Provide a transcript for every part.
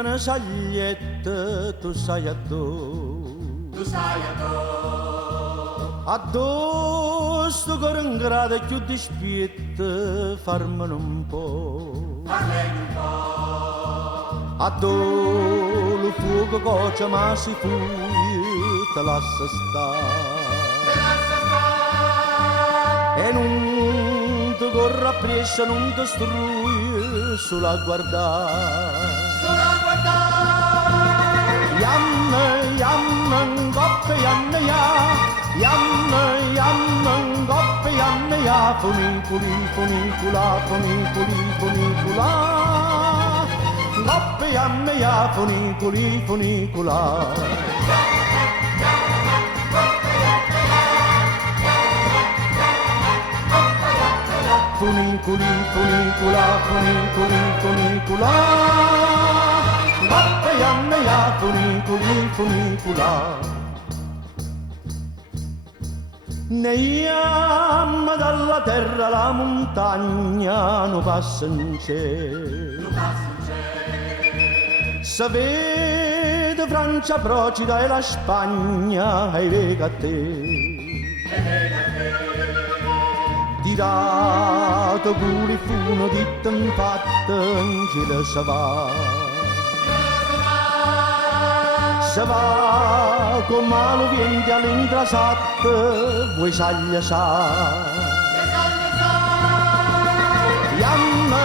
una saglietta, tu sai addo. Tu sai addo. Addo sto cuore in grado più dispietta, farmene un po'. Farmene un po'. Addo lo fuoco coccia ma si fugge, te lascia stare. Te lascia stare. E non ti corre appresso, non ti strui, solo a guardare. Solo a guardare. Yamma, goppe, yamma, yamma, goppe, yamma, funiculi, funicula, funiculi, funicula. Goppe, yamma, funiculi, funicula. Funiculi, funicula, funiculi, funicula. Goppe, yamma, funiculi, funicula. Ne yamma dalla terra la montagna non passa in cielo. Se vede Francia procida e la Spagna e vega a te. Tirato curi funo di tempatte in cielo se va con mano vienti all'intrasatte vuoi saglia sa. Yamma,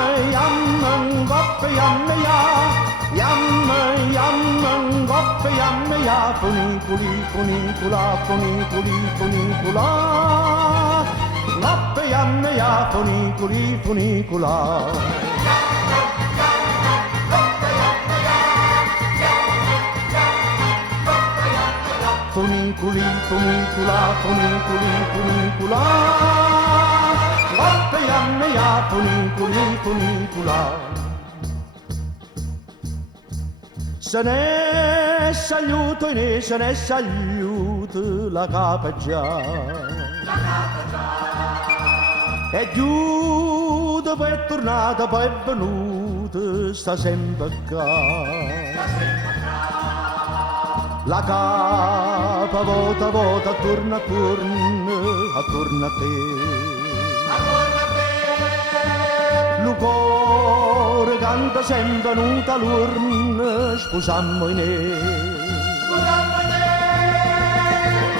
goppe, yamma, goppe, yamma, funiculi, funicula, funiculi, funicula. Goppe, yamma, funiculi, funicula. Funiculi, funicula, funiculi, funicula. Goppe, yamma, funiculi, funicula. Se ne saluto e se ne saluto la capa già. E giù dopo è tornata, poi è venuta, sta sempre qua. La capa vota, vota, torna, torna, attorno a te. Lo cuore canta sempre venuta l'urna, sposammo in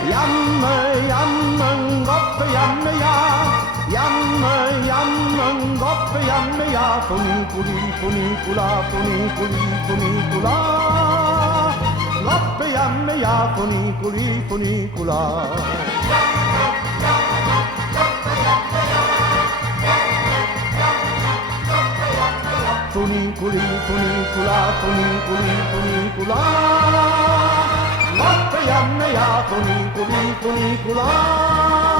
Yamma, goppe, yamma, goppe, yamma, funiculi, funicula, funiculi, funicula. Goppe, yamma, funiculi, funicula. Funiculi, funicula, funiculi, funicula. Goppe, yamma, funiculi, funicula.